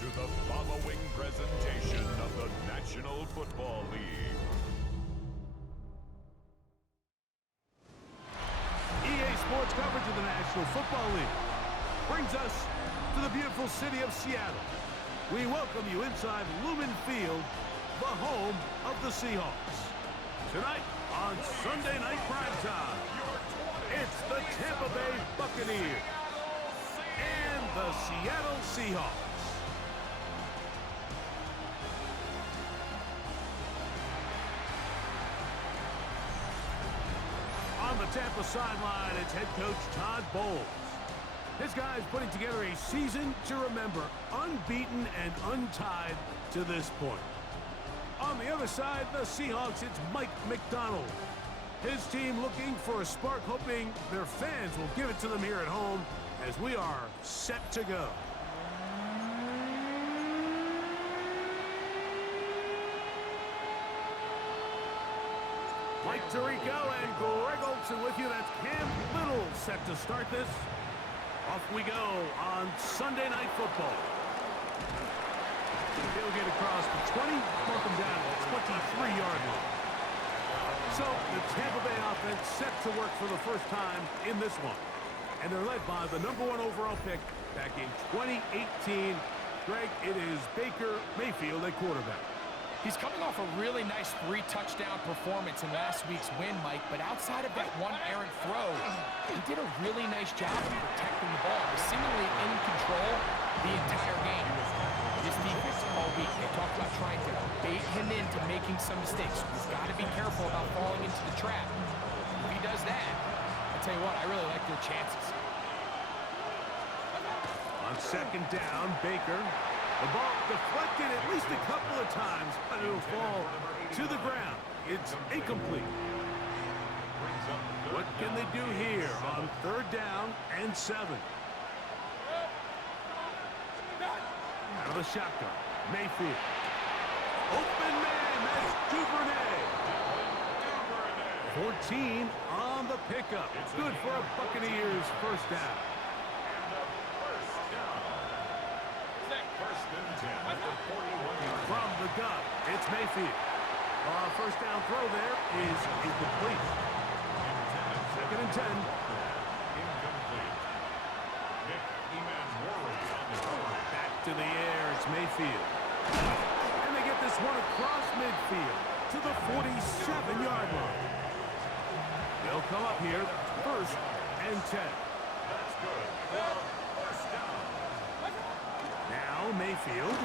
to the following presentation of the National Football League. EA Sports coverage of the National Football League brings us to the beautiful city of Seattle. We welcome you inside Lumen Field, the home of the Seahawks. Tonight on Sunday Night Primetime, it's the Tampa Bay Buccaneers and the Seattle Seahawks. On the Tampa sideline, it's head coach Todd Bowles. This guy's putting together a season to remember, unbeaten and untied to this point. On the other side, the Seahawks, it's Mike McDonald. His team looking for a spark, hoping their fans will give it to them here at home as we are set to go. Mike Tirico and Greg Olsen with you. That's Cam Little set to start this. Off we go on Sunday Night Football. He'll get across the 20, mark him down at the 23-yard line. So the Tampa Bay offense set to work for the first time in this one. And they're led by the #1 overall pick back in 2018. Greg, it is Baker Mayfield at quarterback. He's coming off a really nice 3-touchdown performance in last week's win, Mike, but outside of that one errant throw, he did a really nice job of protecting the ball. He was seemingly in control the entire game. This defense all week, they talked about trying to bait him into making some mistakes. He's got to be careful about falling into the trap. If he does that, I'll tell you what, I really like their chances. On second down, Baker. The ball deflected at least a couple of times, but it'll fall to the ground. It's incomplete. What can they do here on third down and 7? Out of the shotgun, Mayfield. Open man, that's Duvernay. 14 on the pickup. It's good for a Buccaneers first down. From the gun, it's Mayfield. First down throw there is incomplete. Second and 10. Back to the air, it's Mayfield. And they get this one across midfield to the 47-yard line. They'll come up here, first and 10. That's good. First down. Now Mayfield.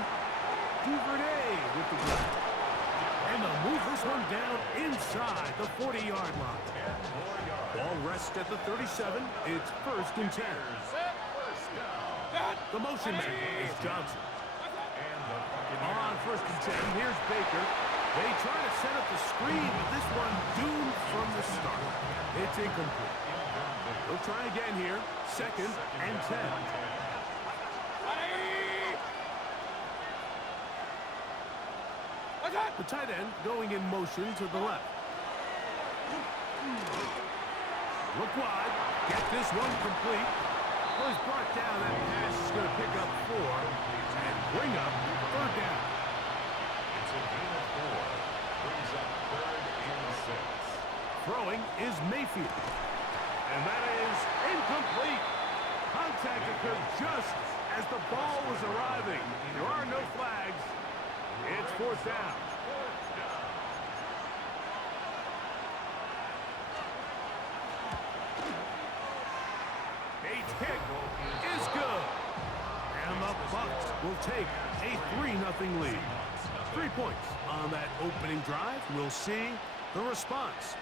Duvernay with the grab. And they'll move this one down inside the 40-yard line. Ball rests at the 37. It's first and 10. The motion man is Johnson. On first and 10, here's Baker. They try to set up the screen, but this one doomed from the start. It's incomplete. They'll try again here. Second and 10. The tight end going in motion to the left. Look wide. Get this one complete. Well, he's brought down. That pass is going to pick up 4 and bring up third down. It's a gain of 4. Brings up third and 6. Throwing is Mayfield. And that is incomplete. Contact occurred just as the ball was arriving. There are no flags. It's fourth down. Bates' kick is good. And the Bucs will take a 3-0 lead. 3 points on that opening drive. We'll see the response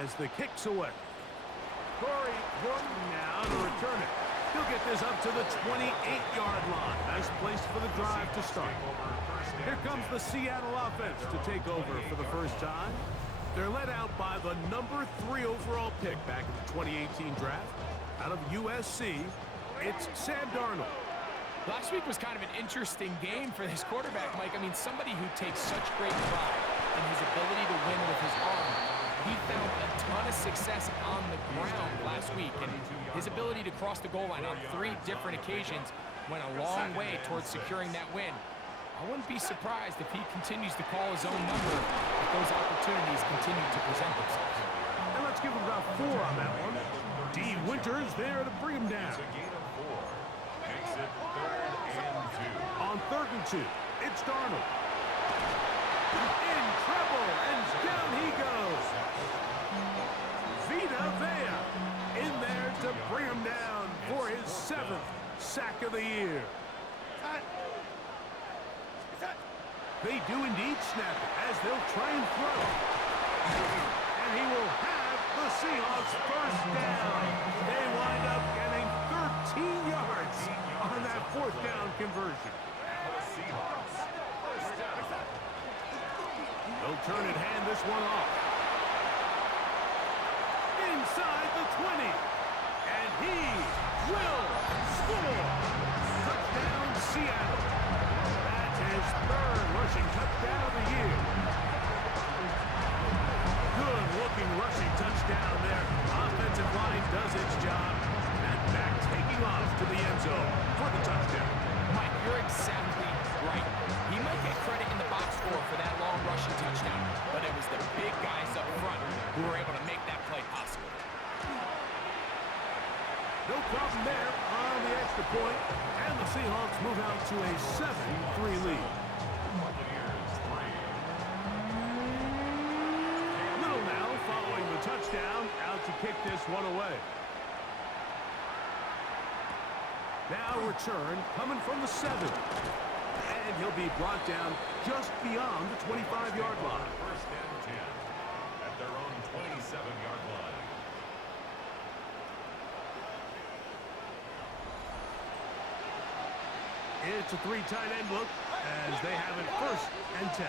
as the kick's away. Corey Horton now to return it. He'll get this up to the 28-yard line. Nice place for the drive to start. Here comes the Seattle offense to take over for the first time. They're led out by the #3 overall pick back in the 2018 draft. Out of USC, it's Sam Darnold. Last week was kind of an interesting game for this quarterback, Mike. I mean, somebody who takes such great pride in his ability to win with his arm. He found a ton of success on the ground last week, and his ability to cross the goal line on 3 different occasions went a long way towards securing that win. I wouldn't be surprised if he continues to call his own number if those opportunities continue to present themselves. And let's give him about 4 on that one. D. Winters there to bring him down. On 3rd and 2, it's Darnold. In trouble, and down he goes. Vita Vea in there to bring him down for his 7th sack of the year. They do indeed snap it as they'll try and throw. And he will have the Seahawks first down. They wind up getting 13 yards on that 4th down conversion. They'll turn and hand this one off. Inside the 20. And he will score. Touchdown, Seattle. That's his 3rd rushing touchdown of the year. Good-looking rushing touchdown there. Offensive line does its job. That back taking off to the end zone for the touchdown. Mike, you're exactly right. He might get credit in the box score for that long rushing touchdown, but it was the big guys up front who were able to make that play possible. No problem there on the extra point, and the Seahawks move out to a 7-3 lead. Little now following the touchdown, out to kick this one away. Now return coming from the 7. And he'll be brought down just beyond the 25-yard line. 1st and 10 at their own 27-yard line. It's a 3 tight end look as they have it 1st and 10.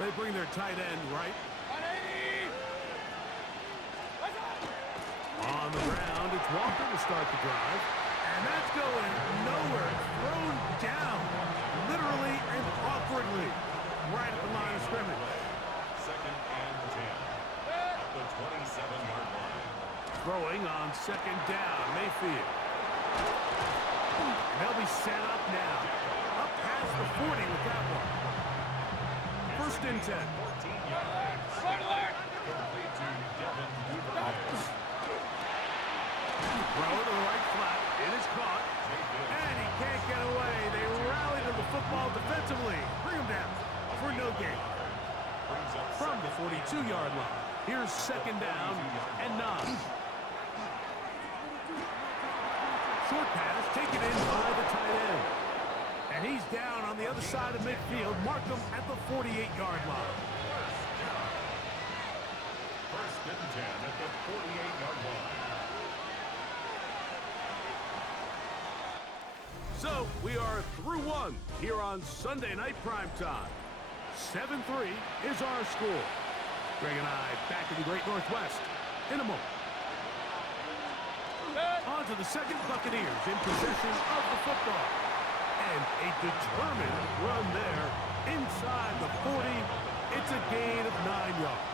They bring their tight end right. On the ground, it's Walker to start the drive. And that's going nowhere. Thrown down, literally and awkwardly, right at the line of scrimmage. 2nd and 10 at the 27-yard line. Throwing on 2nd down, Mayfield. And they'll be set up now. Up past the 40 with that one. 1st and 10. 14 yards. Complete to Benjamynn. Throw to the right flat. It is caught. And he can't get away. They rally to the football defensively. Bring him down for no gain. From the 42-yard line. Here's 2nd down and 9. Short pass taken in by the tight end. And he's down on the other side of midfield. Mark him at the 48-yard line. 1st and 10 at the 48-yard line. So, we are through 1 here on Sunday Night Primetime. 7-3 is our score. Greg and I back in the Great Northwest in a moment. On to the 2nd Buccaneers in possession of the football. And a determined run there inside the 40. It's a gain of 9 yards.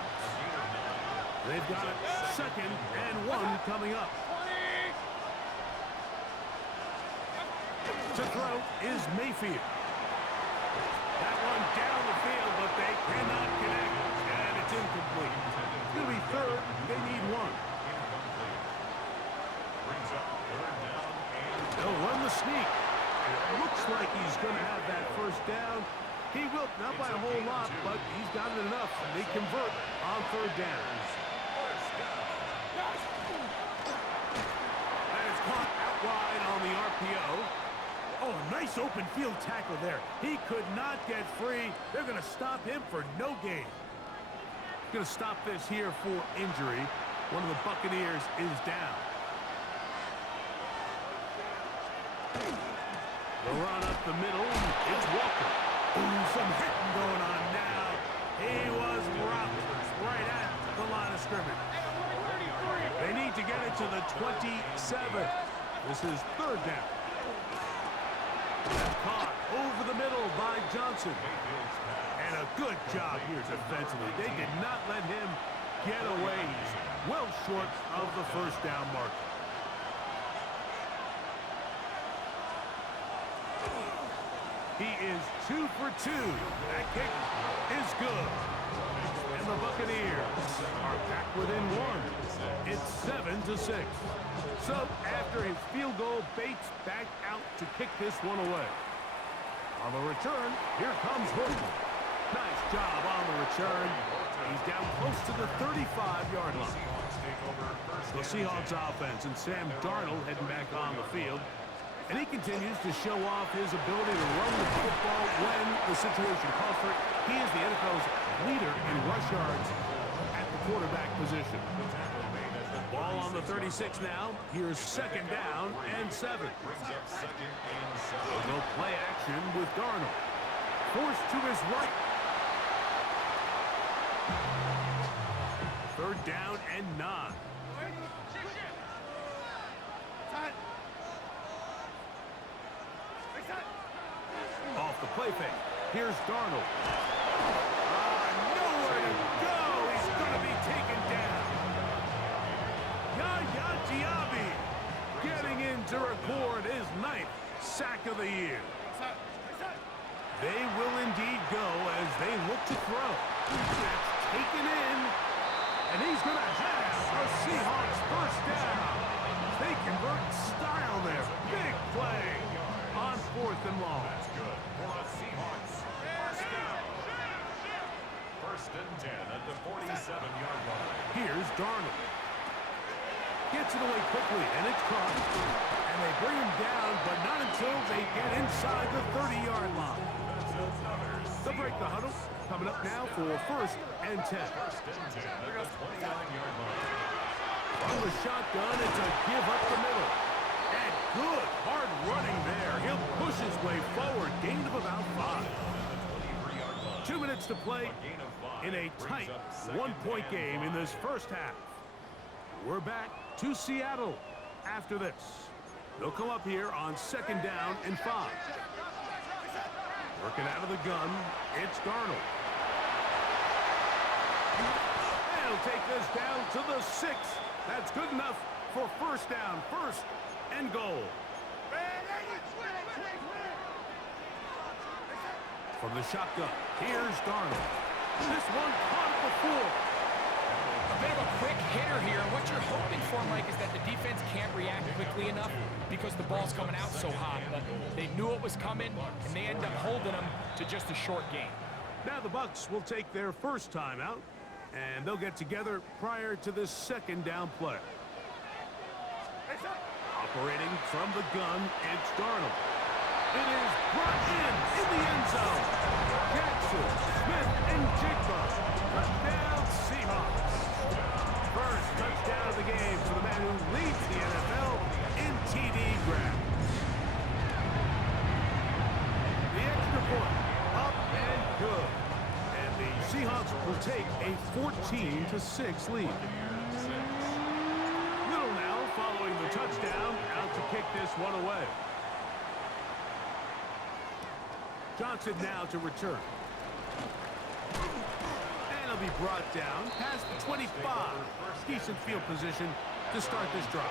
They've got it 2nd and 1 coming up. To throw is Mayfield. That one down the field, but they cannot connect, and it's incomplete. It's going to be 3rd. They need 1. They'll run the sneak. It looks like he's going to have that 1st down. He will, not by a whole lot, but he's got it enough. They convert on 3rd down. That is caught out wide on the RPO. Oh, a nice open field tackle there. He could not get free. They're going to stop him for no gain. Going to stop this here for injury. One of the Buccaneers is down. The run up the middle. It's Walker. Ooh, some hitting going on now. He was rocked right at the line of scrimmage. They need to get it to the 27. This is 3rd down. Caught over the middle by Johnson. And a good job here defensively. They did not let him get away. He's well short of the 1st down marker. He is 2 for 2. That kick is good. And the Buccaneers are back within one. It's 7-6. So after his field goal, Bates back out to kick this one away. On the return, here comes Horton. Nice job on the return. He's down close to the 35-yard line. The Seahawks offense and Sam Darnold heading back on the field. And he continues to show off his ability to run the football when the situation calls for it. He is the NFL's leader in rush yards at the quarterback position. Ball on the 36 now. Here's second down and 7. They'll go play action with Darnold. Forced to his right. Third down and 9. Off the play fake. Here's Darnold. Nowhere to go. He's going to be taken down. Yaya Diaby getting in to record his 9th sack of the year. They will indeed go as they look to throw. That's taken in. And he's going to have a Seahawks first down. They convert in style there. Big play on 4th and long. That's good for a Seahawks first down. First and 10 at the 47-yard line. Here's Darnold. Gets it away quickly, and it's caught. And they bring him down, but not until they get inside the 30-yard line. They'll break the huddle. Coming up now for first and 10. First and 10 at the 29-yard line. From the shotgun, it's a give up the middle. And good hard running there. He'll push his way forward. Gain of about 5. 2 minutes to play in a tight one-point game in this first half. We're back to Seattle after this. They'll come up here on second down and 5. Working out of the gun, it's Darnold. They'll take this down to the 6. That's good enough for first down, first and goal. From the shotgun, here's Darnold. This one caught before. A bit of a quick hitter here. What you're hoping for, Mike, is that the defense can't react quickly enough because the ball's coming out so hot. But they knew it was coming, and they end up holding them to just a short game. Now the Bucs will take their first time out, and they'll get together prior to this second down play. Operating from the gun, it's Darnold. It is brought in the end zone. Jackson, Smith, and Jigba. Touchdown, Seahawks. First touchdown of the game for the man who leads the NFL in TD grabs. The extra point, up and good. And the Seahawks will take a 14-6 lead. Little now following the touchdown, out to kick this one away. Johnson now to return. And he'll be brought down past the 25. Decent field position to start this drive.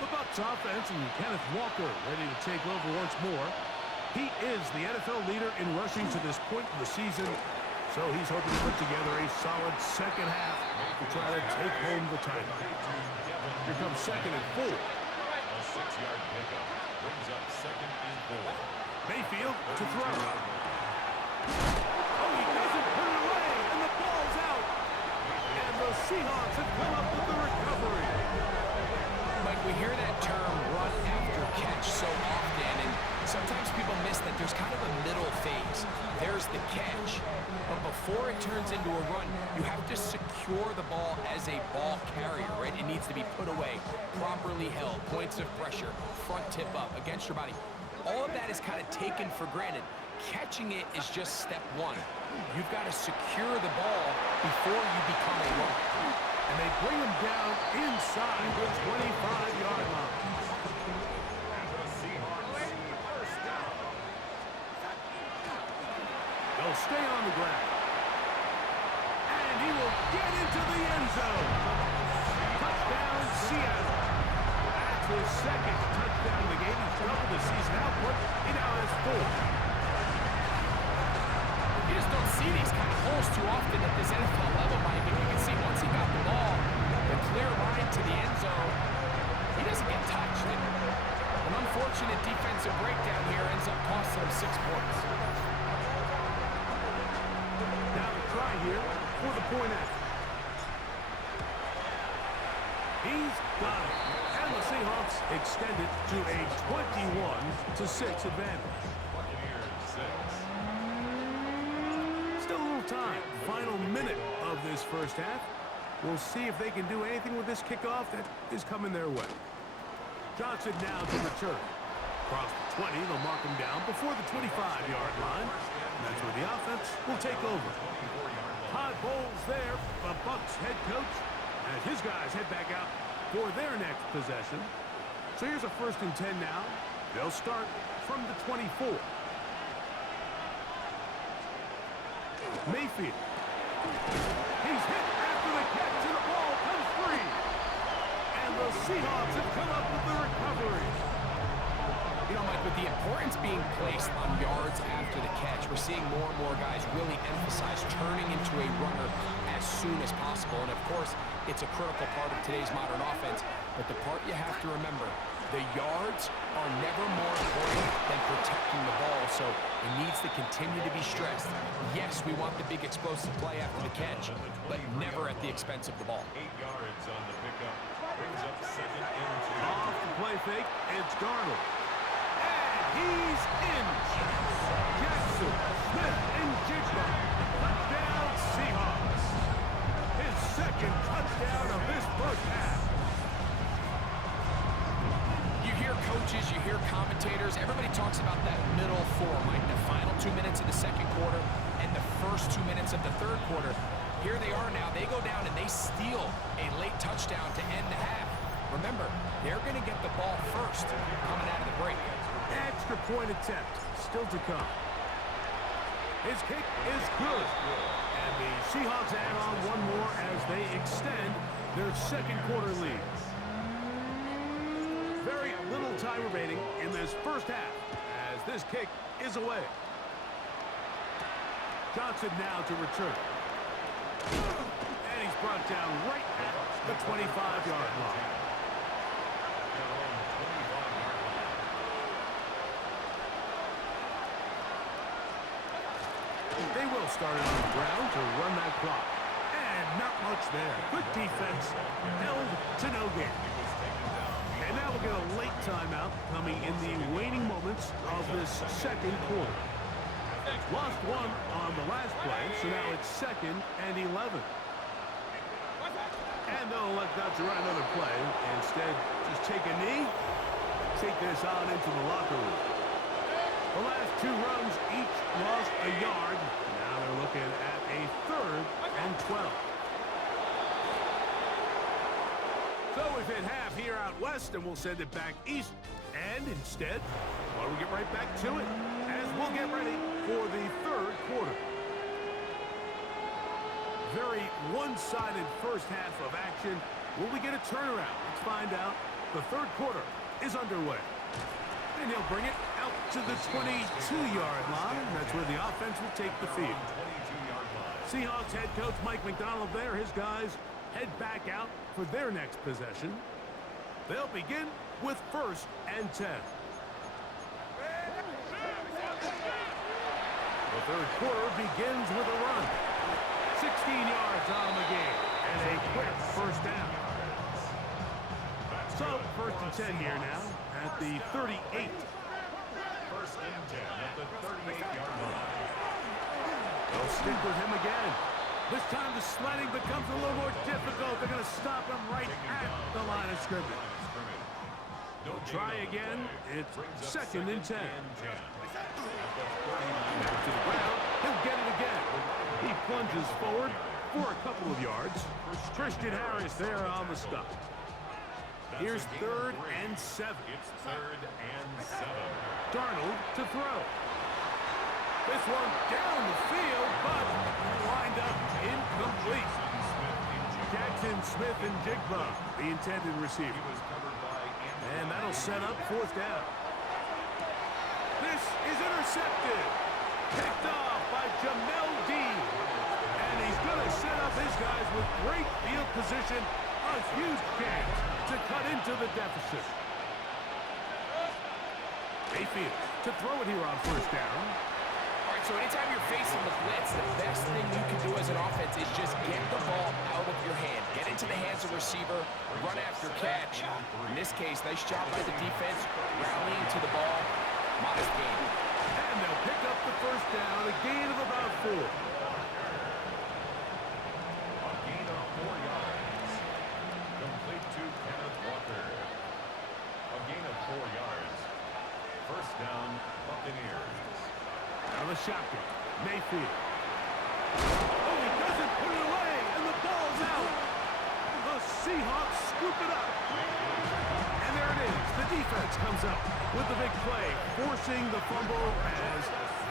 The Bucs offense and Kenneth Walker ready to take over once more. He is the NFL leader in rushing to this point in the season, so he's hoping to put together a solid second half to try to take home the title. Here comes second and 4. A 6-yard pickup brings up second and 4. Mayfield to throw. Oh, he doesn't put it away, and the ball's out. And the Seahawks have come up with the recovery. Mike, we hear that term run after catch so often, and sometimes people miss that there's kind of a middle phase. There's the catch, but before it turns into a run, you have to secure the ball as a ball carrier, right? It needs to be put away, properly held, points of pressure, front tip up against your body. All of that is kind of taken for granted. Catching it is just step one. You've got to secure the ball before you become a runner. And they bring him down inside the 25-yard line. They'll stay on the ground. And he will get into the end zone. Touchdown, Seattle. That's his second touchdown touchdown in the game. He's doubled the season output. He now has 4. You just don't see these kind of holes too often at this NFL level, Mike. And you can see once he got the ball, the clear line to the end zone, he doesn't get touched. And an unfortunate defensive breakdown here ends up costing him 6 points. Now the try here for the point after. He's got it. And the Seahawks extend it to a 21-6 advantage. Buccaneers 6. Still a little time. Final minute of this first half. We'll see if they can do anything with this kickoff that is coming their way. Johnson now to return. Across the 20, they'll mark him down before the 25-yard line. And that's where the offense will take over. Todd Bowles there, the Bucs head coach, as his guys head back out for their next possession. So here's a 1st and 10 now. They'll start from the 24. Mayfield. He's hit after the catch, and the ball comes free. And the Seahawks have come up with the recovery. You know, Mike, with the importance being placed on yards after the catch, we're seeing more and more guys really emphasize turning into a runner as soon as possible. And, of course, it's a critical part of today's modern offense. But the part you have to remember, the yards are never more important than protecting the ball, so it needs to continue to be stressed. Yes, we want the big explosive play after the catch, but never at the expense of the ball. 8 yards on the pickup. Brings up 2nd and 2. Off the play fake, it's Darnold. And he's in. Jackson, Smith, and Jigba. Touchdown, Seahawks. His 2nd touchdown of this first half. You hear coaches, you hear commentators, everybody talks about that middle 4, Mike, the final 2 minutes of the 2nd quarter and the first 2 minutes of the 3rd quarter. Here they are now. They go down and they steal a late touchdown to end the half. Remember, they're going to get the ball first coming out of the break. Extra point attempt still to come. His kick is good. And the Seahawks add on one more as they extend their 2nd quarter lead. Very little time remaining in this first half as this kick is away. Johnson now to return. And he's brought down right at the 25-yard line. They will start it on the ground to run that clock. And not much there. Good defense, held to no gain. And now we'll get a late timeout coming in the waning moments of this 2nd quarter. Lost 1 on the last play, so now it's 2nd and 11. And they'll elect not to run another play. Instead, just take a knee, take this on into the locker room. The last 2 runs each lost a yard. Now they're looking at a 3rd and 12. So we've hit half here out west, and we'll send it back east. And instead, well, we'll get right back to it as we'll get ready for the 3rd quarter. Very one-sided first half of action. Will we get a turnaround? Let's find out. The 3rd quarter is underway. And he'll bring it out to the 22-yard line. That's where the offense will take the field. Seahawks head coach Mike McDonald there. His guys head back out for their next possession. They'll begin with 1st and 10. The 3rd quarter begins with a run. 16 yards on the game and a quick first down. So 1st and 10 here now at the 38. 1st and 10 at the 38-yard line. They'll stick with him again. This time the sledding becomes a little more difficult. They're going to stop him right at the line of scrimmage. Try again. It's 2nd and 10. Back to the ground. He'll get it again. He plunges forward for a couple of yards. Christian Harris there on the stop. Here's 3rd and 7. It's 3rd and 7. Darnold to throw. This one down the field, but lined up incomplete. Jackson, Smith, and Jigba, the intended receiver. He was covered by And that'll set up fourth down. This is intercepted. Picked off by Benjamynn. And he's going to set up his guys with great field position. A huge chance to cut into the deficit. Mayfield to throw it here on first down. All right, so anytime you're facing the blitz, the best thing you can do as an offense is just get the ball out of your hand. Get into the hands of the receiver, run after catch. In this case, nice job by the defense, rallying to the ball. Modest gain. And they'll pick up the first down, a gain of about 4. A gain of 4 yards. Complete to Kenneth Walker. A gain of 4 yards. First down, Buccaneers. Out of the shotgun, Mayfield. Oh, he doesn't put it away, and the ball's out. The Seahawks scoop it up. And there it is. The defense comes up with the big play, forcing the fumble as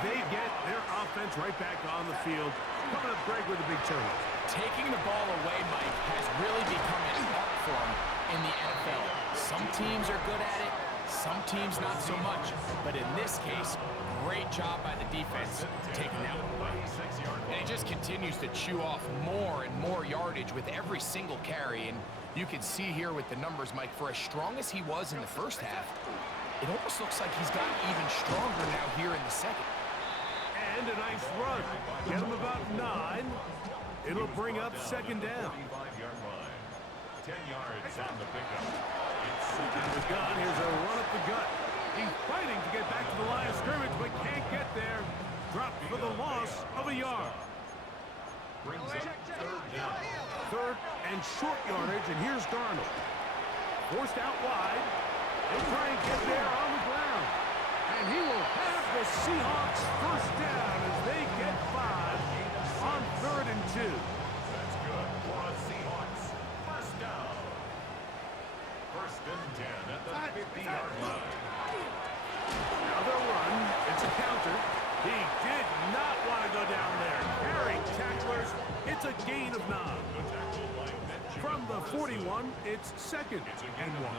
they get their offense right back on the field. Coming up, Greg, with a big turnover. Taking the ball away, Mike, has really become an art form in the NFL. Some teams are good at it, some teams not so much. But in this case, great job by the defense taking that one away. And he just continues to chew off more and more yardage with every single carry. And you can see here with the numbers, Mike, for as strong as he was in the first half, it almost looks like he's gotten even stronger now here in the second. And a nice run. Get him about 9. It'll bring up second down. 45-yard line. 10 yards on the pickup. The gun, here's a run up the gut. He's fighting to get back to the line of scrimmage, but can't get there. Dropped for the loss of a yard. Brings up third down. Third and short yardage, and here's Darnold. Forced out wide. He'll try and get there on the ground. And he will have the Seahawks first down as they get 5 on 3rd and 2. That's good for the Seahawks. First down. First and 10 at the 50-yard line. Now they'll run. It's a counter. He did not want to go down there. Carrying tacklers. It's a gain of 9. From the 41, it's second and 1.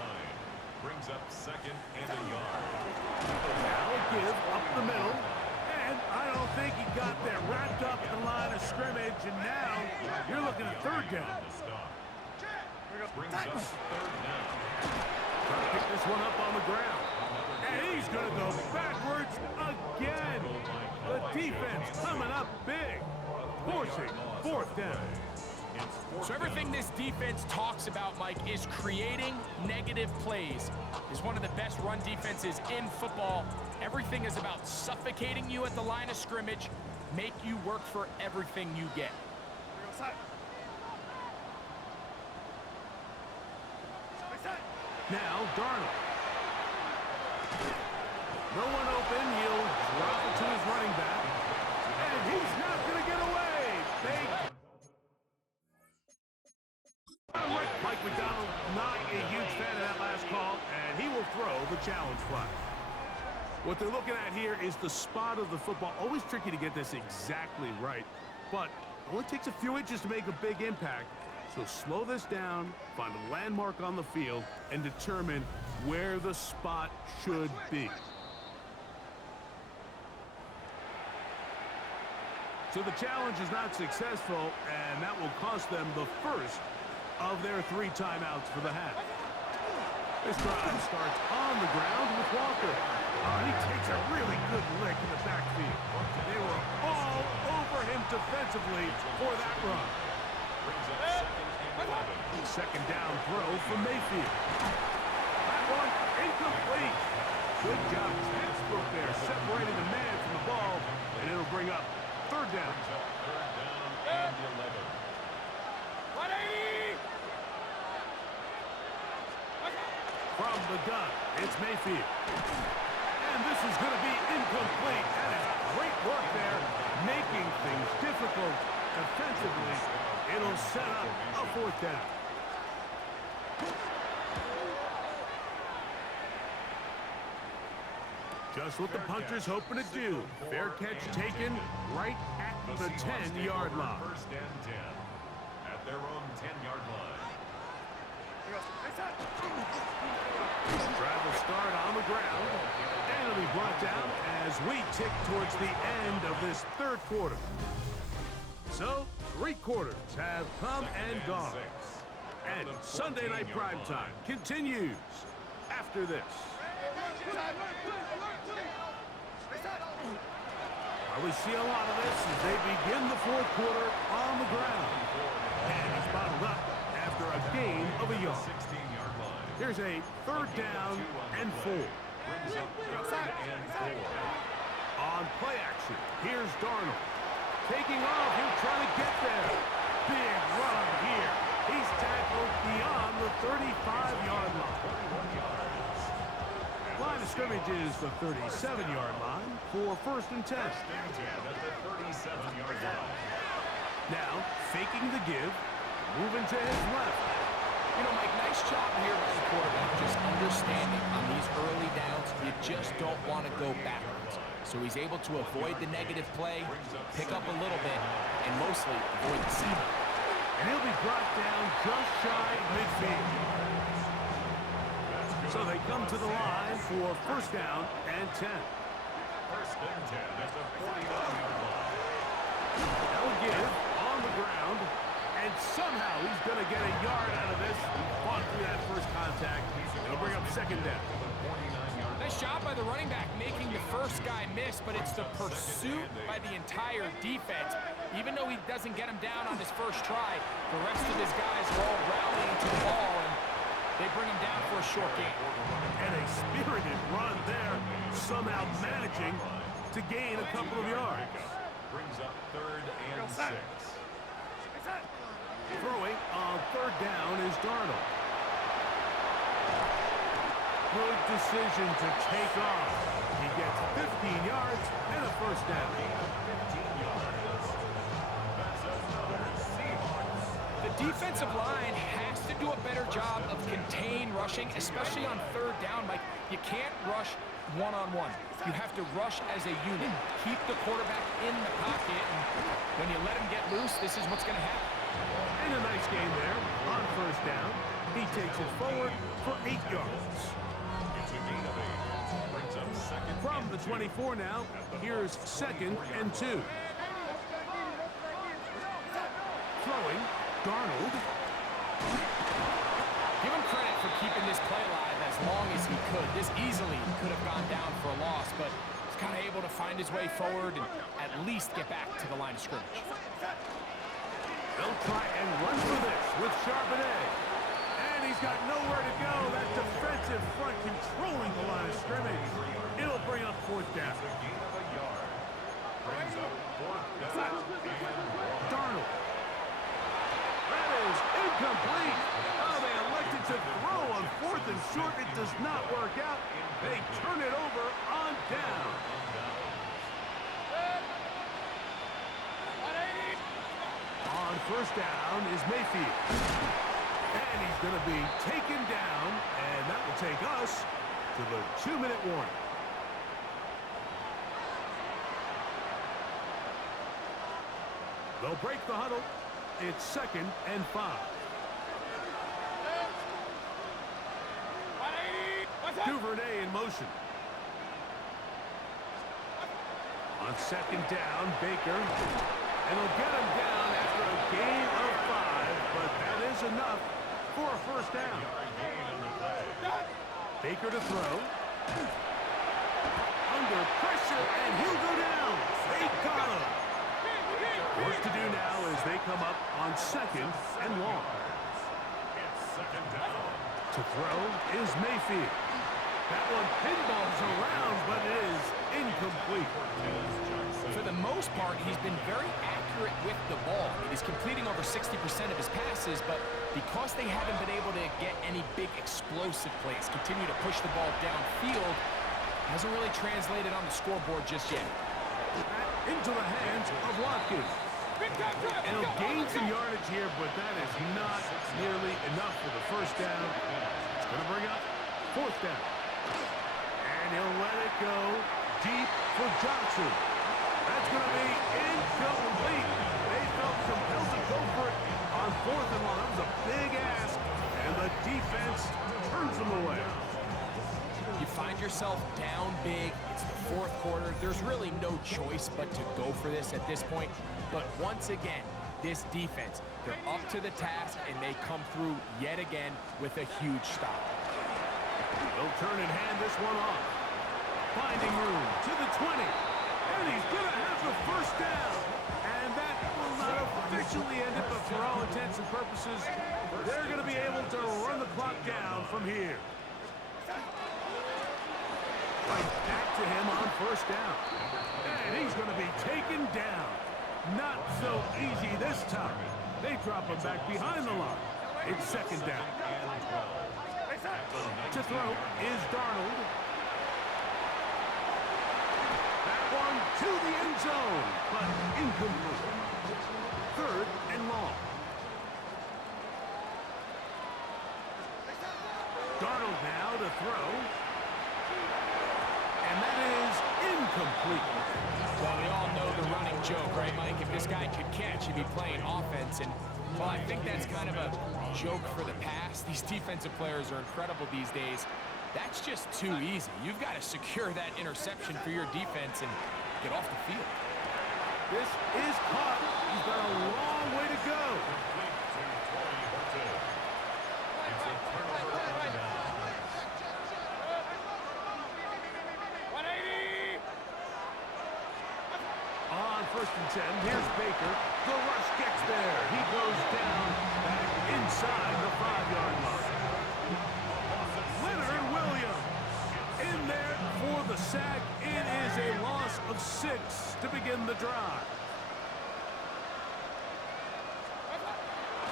Brings up second and a yard. Now a give up the middle. And I don't think he got there. Wrapped up at the line of scrimmage. And now you're looking at third down. Brings up third down. Trying to pick this one up on the ground. And he's going to go backwards again. The defense coming up big. Forcing fourth down. So everything this defense talks about, Mike, is creating negative plays. It's one of the best run defenses in football. Everything is about suffocating you at the line of scrimmage, make you work for everything you get. Now Darnold. No one open. He'll drop it to his running back. And he's not going to get away. Big. Mike McDonald, not a huge fan of that last call, and he will throw the challenge flag. What they're looking at here is the spot of the football. Always tricky to get this exactly right, but it only takes a few inches to make a big impact. So slow this down, find a landmark on the field, and determine where the spot should be. So the challenge is not successful, and that will cost them the first of their 3 timeouts for the half. This drive starts on the ground with Walker. He takes a really good lick in the backfield. They were all over him defensively for that run. Second down throw for Mayfield. That one incomplete. Good job, textbook there, separating the man from the ball, and it'll bring up third down. Third down and 11. From the gun, it's Mayfield. And this is going to be incomplete. That is great work there, making things difficult defensively. It'll set up a fourth down. Just what the punter's hoping to do. Fair catch taken right at the 10-yard line. First and 10 at their own 10-yard line. start on the ground. And it'll be brought down as we tick towards the end of this third quarter. So, 3 quarters have come and gone. And Sunday Night Primetime continues after this. We see a lot of this as they begin the fourth quarter on the ground. And he's bottled up after a gain of a yard. Here's a 3rd down and 4. On play action, here's Darnold. Taking off, he'll try to get there. Big run here. He's tackled beyond the 35-yard line. Line of scrimmage is the 37-yard line for 1st and 10. Now, faking the give, moving to his left. You know, Mike, nice job here by the quarterback, just understanding on these early downs, you just don't want to go backwards. So he's able to avoid the negative play, pick up a little bit, and mostly avoid the seam. And he'll be brought down just shy of midfield. So they come to the line for 1st down and 10. 1st and 10 at the 49-yard line. They'll give on the ground, and somehow he's going to get a yard out of this. He fought through that first contact. It'll bring up 2nd down. Nice job by the running back making the first guy miss, but it's the pursuit by the entire defense. Even though he doesn't get him down on his first try, the rest of his guys are all rallying to the ball, and they bring him down for a short gain. And a spirited run there, somehow managing to gain a couple of yards. Brings up 3rd and 6. Throwing on 3rd down is Darnold. Good decision to take off. He gets 15 yards and a 1st down. The defensive line has to do a better job of contain rushing, especially on 3rd down. Mike, you can't rush one-on-one. You have to rush as a unit. Keep the quarterback in the pocket, and when you let him get loose, this is what's going to happen. And a nice game there on 1st down. He takes it forward for 8 yards. It's a gain of 8. Brings up 2nd. From the 24 now, here's 2nd and 2. Throwing, Darnold. Give him credit for keeping this play alive as long as he could. This easily could have gone down for a loss, but he's kind of able to find his way forward and at least get back to the line of scrimmage. They'll try and run for this with Charbonnet. And he's got nowhere to go. That defensive front controlling the line of scrimmage. It'll bring up 4th down. It's a gain of a yard. Brings up 4th down and 1. Darnold. That is incomplete. Oh, they elected to throw on 4th and short. It does not work out. They turn it over on down. On 1st down is Mayfield. And he's going to be taken down, and that will take us to the 2-minute warning. They'll break the huddle. It's 2nd and 5. Duvernay in motion. On 2nd down, Baker. And he'll get him down after a gain of 5, but that is enough for a 1st down. Baker to throw. Under pressure, and he'll go down. They got him. Work to do now as they come up on 2nd and long. It's 2nd down. To throw is Mayfield. That one pinballs around, but it is incomplete. For the most part, he's been very accurate with the ball. He's completing over 60% of his passes, but because they haven't been able to get any big explosive plays, continue to push the ball downfield, hasn't really translated on the scoreboard just yet. Into the hands of Watkins. And he'll gain some yardage here, but that is not nearly enough for the 1st down. It's going to bring up 4th down. And he'll let it go deep for Johnson. That's going to be incomplete. They felt compelled to go for it on 4th and long. That was a big ask, and the defense turns them away. You yourself down big. It's the fourth quarter. There's really no choice but to go for this at this point. But once again, this defense, they're up to the task, and they come through yet again with a huge stop. They'll turn and hand this one off. Finding room to the 20. And he's going to have the first down. And that will not officially end it, but for all intents and purposes, they're going to be able to run the clock down from here. Right back to him on first down. And he's going to be taken down. Not so easy this time. They drop him back behind the line. It's second down. To throw is Darnold. That one to the end zone, but incomplete. Third and long. Darnold now to throw. And that is incomplete. Well, we all know the running joke, right, Mike? If this guy could catch, he'd be playing offense. And, well, I think that's kind of a joke for the past. These defensive players are incredible these days. That's just too easy. You've got to secure that interception for your defense and get off the field. This is caught. He's got a long way to go. On first and 10, here's Baker. The rush gets there. He goes down back inside the 5-yard line. Leonard Williams in there for the sack. It is a loss of 6 to begin the drive.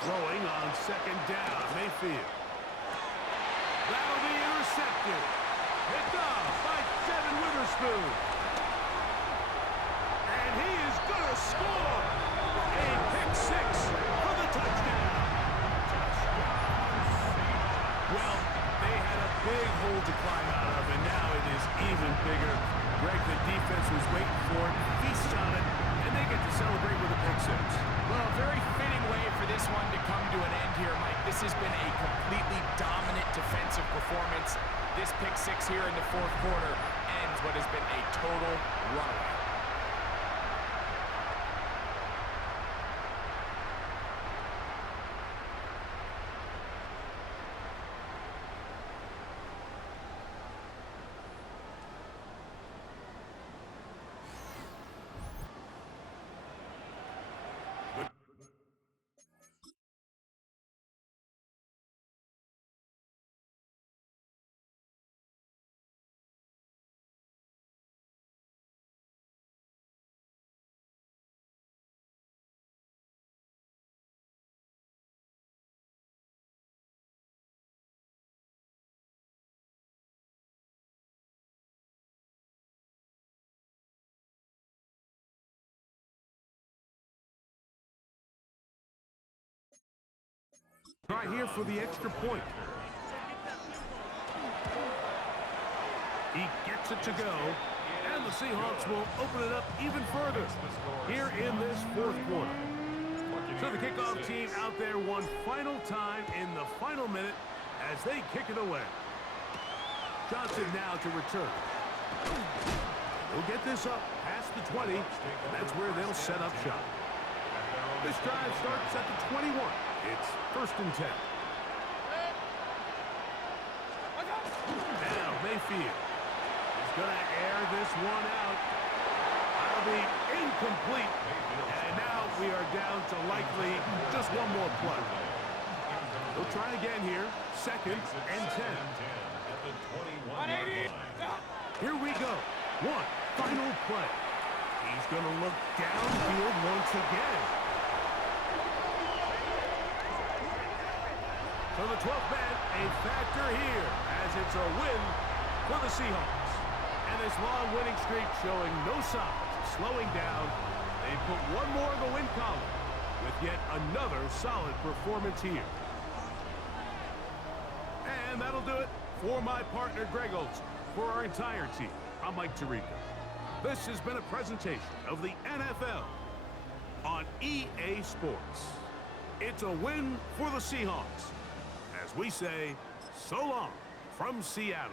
Throwing on second down, Mayfield. That'll be intercepted. Picked off by Devin Witherspoon. And he is going to score. A pick 6 for the touchdown. Well, they had a big hole to climb out of, and now it is even bigger. Greg, the defense was waiting for it, feasts on it, and they get to celebrate with a pick 6. Well, very fitting way for this one to come to an end here, Mike. This has been a completely dominant defensive performance. This pick 6 here in the fourth quarter ends what has been a total runaway. Try here for the extra point. He gets it to go, and the Seahawks will open it up even further here in this fourth quarter. So the kickoff team out there one final time in the final minute as they kick it away. Johnson now to return. They'll get this up past the 20, and that's where they'll set up shop. This drive starts at the 21. It's first and 10. Now Mayfield is going to air this one out. That'll be incomplete. And now we are down to likely just one more play. They'll try again here. Second and 10. Here we go. One final play. He's going to look downfield once again. So the 12th man, a factor here, as it's a win for the Seahawks. And this long winning streak showing no signs of slowing down. They put one more in the win column with yet another solid performance here. And that'll do it for my partner, Greg Olson. For our entire team, I'm Mike Tirico. This has been a presentation of the NFL on EA Sports. It's a win for the Seahawks. As we say, so long from Seattle.